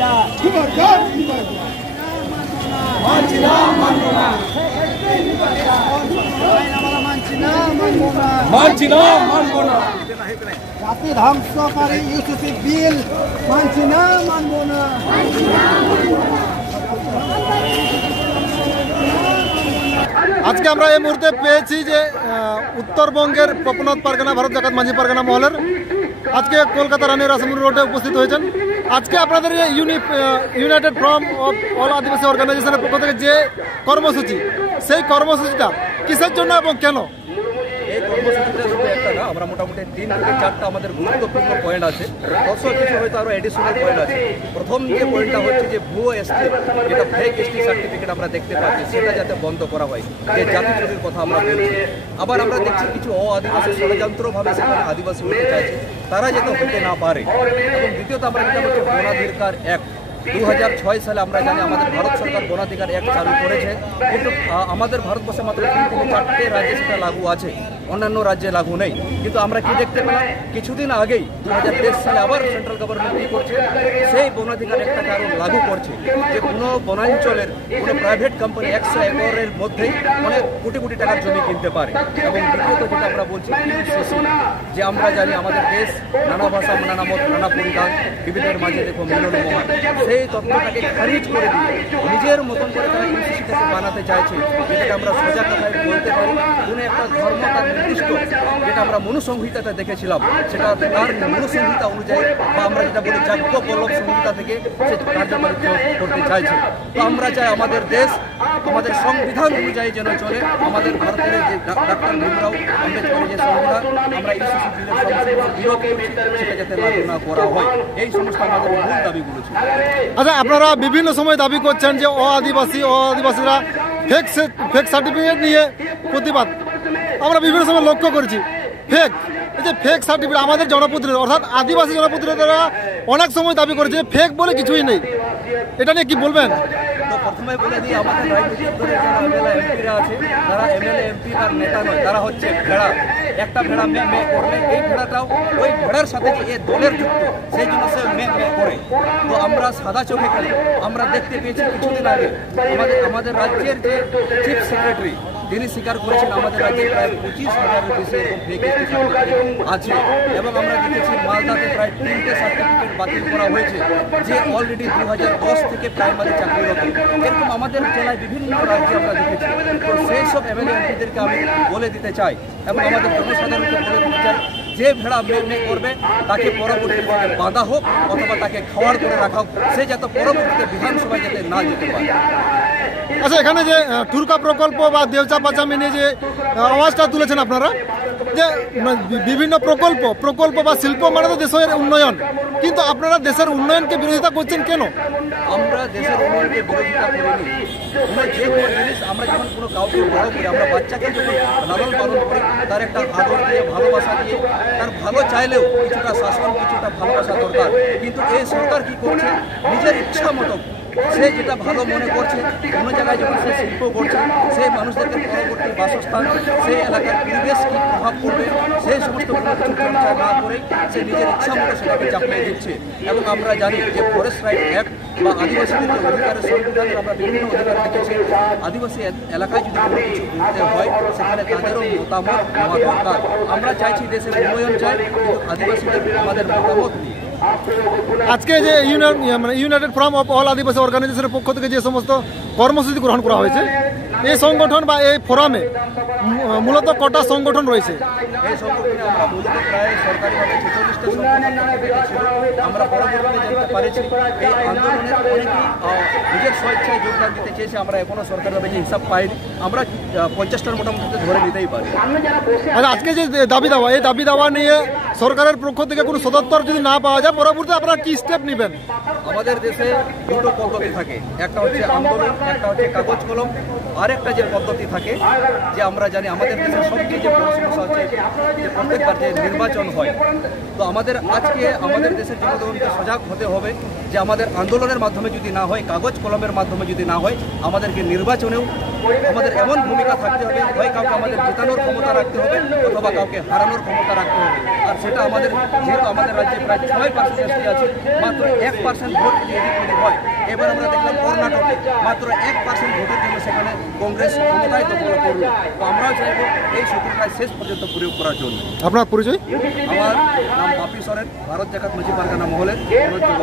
জাতি ধ্বংসকারী ইউসুফি বিল মানছি না, মানব না। আজকে আমরা এই মুহূর্তে পেয়েছি যে উত্তরবঙ্গের পপনাথ পারগানা ভারত জাকাত মাঝি পারগানা মহলের আজকে কলকাতা রানী রাসমুন্ডি রোডে উপস্থিত হয়েছেন। আজকে আপনাদের ইউনাইটেড ফ্রম অফ অল আদিবাসী অর্গানাইজেশনের পক্ষ থেকে যে কর্মসূচি, সেই কর্মসূচিটা কিসের জন্য এবং কেন? এই কর্মসূচিটা শুধু একটা না, আমরা মোটামুটি 3 থেকে 4টা আমাদের গুরুত্বপূর্ণ পয়েন্ট আছে, অবশ্য কিছু হয়তো আরও এডিশনাল পয়েন্ট আছে। প্রথম যে পয়েন্টটা হচ্ছে যে ভুয়ো এসটি, যেটা ফেক এসটি সার্টিফিকেট আমরা দেখতে পাচ্ছি, সেটা যাতে বন্ধ করা হয়। যে জাতি চুরির কথা আমরা বলছি, আবার আমরা দেখছি কিছু আদিবাসী ষড়যন্ত্রভাবে সেখানে আদিবাসী হতে চাইছে, তারা যাতে হতে না পারে। এবং দ্বিতীয়ত আমরা যেটা হচ্ছে বনাধিকার অ্যাক্ট 2006 সালে আমরা জানি আমাদের ভারত সরকার বনাধিকার অ্যাক্ট চালু করেছে, কিন্তু আমাদের ভারতবর্ষে মাত্র 3 থেকে 4টে রাজ্যে সেটা লাগু আছে, অন্যান্য রাজ্যে লাগু নেই। কিন্তু আমরা কি দেখতে পেলাম, কিছুদিন আগেই 2023 সালে আবার সেন্ট্রাল গভর্নমেন্ট কী করছে, সেই বনাধিকার অ্যাক্টটাকে আরও লাগু করছে, যে কোনো বনাঞ্চলের কোনো প্রাইভেট কোম্পানি 100 একরের মধ্যেই অনেক কোটি কোটি টাকার জমি কিনতে পারে। এবং দ্বিতীয়ত যেটা আমরা বলছি ইউসিসি, যে আমরা জানি আমাদের দেশ নানা ভাষা, নানা মত, নানা পরিধান, বিবিধের মাঝে দেখো মিলন মহান, সেই তত্ত্বটাকে খারিজ করে দিয়ে নিজের মতন করে তারা ইউসিসিটাকে বানাতে চাইছে, যেটাকে আমরা সোজা কথায় বলতে পারি কোনো একটা ধর্ম তার নির্দিষ্ট, যেটা আমরা মনুসংহিতাতে দেখেছিলাম, সেটা তার মনুসংহিতা অনুযায়ী বা আমরা যেটা বলি যাজ্ঞ বল্লভ সংহিতা থেকে সে কার্যকর করতে চাইছে। তো আমরা চাই আমাদের দেশ আমাদের সংবিধান অনুযায়ী যেন চলে, আমাদের ভারতের যে ডাক্তার ভীমরাও আম্বেদকরের যে সংবিধান, আমরা ইউসিসি বিলের বিরোধ করছি, সেটা যাতে লাগু না করা হয়। এই সমস্ত আমাদের মূল দাবিগুলো ছিল। আচ্ছা, আপনারা বিভিন্ন সময় দাবি করছেন যে আদিবাসীরা ফেক সার্টিফিকেট নিয়ে প্রতিবাদ আমরা বিভিন্ন সময় লক্ষ্য করেছি। এই যে ফেক সার্টিফিকেট আমাদের জনপ্রতিনিধি অর্থাৎ আদিবাসী জনপ্রতিনিধিরা অনেক সময় দাবি করেছে ফেক বলে কিছুই নেই, এটা নিয়ে কি বলবেন? তো প্রথমে বলে দিই, আমাদের রাজনৈতিক দলের যারা এমএলএ এমপিরা আছে, তারা এমএলএ এমপি আর নেতা নয়, তারা হচ্ছে ভেড়া। একটা ভেড়া মে করলে এই ভেড়াটাও ওই ভেড়ার সাথে যে এ দলের যুক্ত, সেই জন্য সে মে করে। তো আমরা সাদা চোখে খেলি, আমরা দেখতে পেয়েছি কিছুদিন আগে আমাদের রাজ্যের যে চিফ সেক্রেটারি, তিনি স্বীকার করেছেন আমাদের রাজ্যে প্রায় 25,000-এর বেশি এরকম ফেক এসটি সার্টিফিকেট আছে। এবং আমরা দেখেছি মালদাতে প্রায় 3টে সার্টিফিকেট বাতিল করা হয়েছে, যে অলরেডি 2010 থেকে প্রাইমারি চাকরিরত। এরকম আমাদের জেলায় বিভিন্ন রাজ্যে আমরা দেখেছি। তো সেই সব এমএলএ এমপিদেরকে আমি বলে দিতে চাই এবং আমাদের জনসাধারণকে বলে দিতে চাই, যে ভেড়া মে করবে তাকে পরবর্তীতে বাঁধা হোক অথবা তাকে খাওয়ার করে রাখা হোক, সে যাতে পরবর্তীতে বিধানসভায় যাতে না যেতে পারে। আচ্ছা, এখানে যে টুরকা প্রকল্প বা দেউচা পাচামি নিয়ে যে আওয়াজটা তুলেছেন আপনারা, যে বিভিন্ন প্রকল্প বা শিল্প মানে তো দেশের উন্নয়ন, কিন্তু আপনারা দেশের উন্নয়নকে বিরোধিতা করছেন কেন? আমরা দেশের উন্নয়নকে বিরোধিতা করিনি। যে কোনো জিনিস আমরা যখন কোনো কাউকে বড় করি, আমরা বাচ্চাকে যখন লালন পালন করি, তার একটা আদর দিয়ে, ভালোবাসা দিয়ে, তার ভালো চাইলেও কিছুটা শাসন, কিছুটা ভালোবাসা দরকার। কিন্তু এই সরকার কি করছে, নিজের ইচ্ছা মতো সে যেটা ভালো মনে করছে, কোনো জায়গায় যখন সে শিল্প করছে, সেই মানুষদেরকে পরবর্তী বাসস্থান, সেই এলাকার পরিবেশ কী প্রভাব পড়বে, সেই সমস্ত কোনো কিছু চিন্তা না করেই সে নিজের ইচ্ছা মতো সেটাকে চাপিয়ে দিচ্ছে। এবং আমরা জানি যে ফরেস্ট রাইট অ্যাক্ট বা আদিবাসীদের যে অধিকারের সংবিধানের আমরা বিভিন্ন অধিকার দেখেছি, আদিবাসী এলাকায় যদি কোনো কিছু করতে হয়, সেখানে তাদেরও মতামত নেওয়া দরকার। আমরা চাইছি দেশের উন্নয়ন চাই, কিন্তু আদিবাসীদের আমাদের মতামত নিয়ে। আজকে যে ইউনাইটেড ফ্রম অফ অল আদিবাসী অর্গানাইজেশনের পক্ষ থেকে যে সমস্ত কর্মসূচি গ্রহণ করা হয়েছে, এই সংগঠন বা এই ফোরামে মূলত কটা সংগঠন রয়েছে? এই সংগঠনে আমরা মূলত প্রায় সরকারিভাবে 46টা সংগঠন আমরা পরবর্তীতে জানতে পারেছি এই আন্দোলনের অনেকেই নিজের স্বেচ্ছায় যোগদান দিতে চেয়েছে। আমরা এখনও সরকারিভাবে যে হিসাব পাইনি, আমরা 50টার মোটামুটি ধরে নিতেই পারি। আচ্ছা, আজকে যে দাবি দাওয়া, এই দাবি দাওয়া নিয়ে সরকারের পক্ষ থেকে কোনো সদুত্তর যদি না পাওয়া যায়, পরবর্তীতে আপনারা কি স্টেপ নেবেন? আমাদের দেশে দুটো পদ্ধতি থাকে, একটা হচ্ছে আন্দোলন, একটা হচ্ছে কাগজ কলম। আরেকটা যে পদ্ধতি থাকে, যে আমরা জানি আমাদের দেশের সবচেয়ে যে বড় সমস্যা হচ্ছে যে প্রত্যেকবার যে নির্বাচন হয়। তো আজকে আমাদের দেশের জনগণকে সজাগ হতে হবে যে আমাদের আন্দোলনের মাধ্যমে যদি না হয়, কাগজ কলমের মাধ্যমে যদি না হয়, আমাদেরকে নির্বাচনেও আমাদের এমন ভূমিকা থাকতে হবে, হয় কাউকে আমাদের জেতানোর ক্ষমতা রাখতে হবে অথবা কাউকে হারানোর ক্ষমতা রাখতে হবে। আর সেটা আমাদের যেহেতু আমাদের রাজ্যে প্রায় 6% এসটি আছে, মাত্র 1% ভোট যদি এদিক ওদিক হয়। এবার আমরা দেখলাম কর্ণাটকে মাত্র 1% ভোটের জন্য সেখানে কংগ্রেস ক্ষমতায় দখল করলো। তো আমরাও চাইব এই সূত্রটায় শেষ পর্যন্ত প্রয়োগ করার জন্য। আপনার পরিচয়? আমার নাম বাপি সরেন, ভারত জাকাত মাঝি পারগানা মহলের মনোযোগ।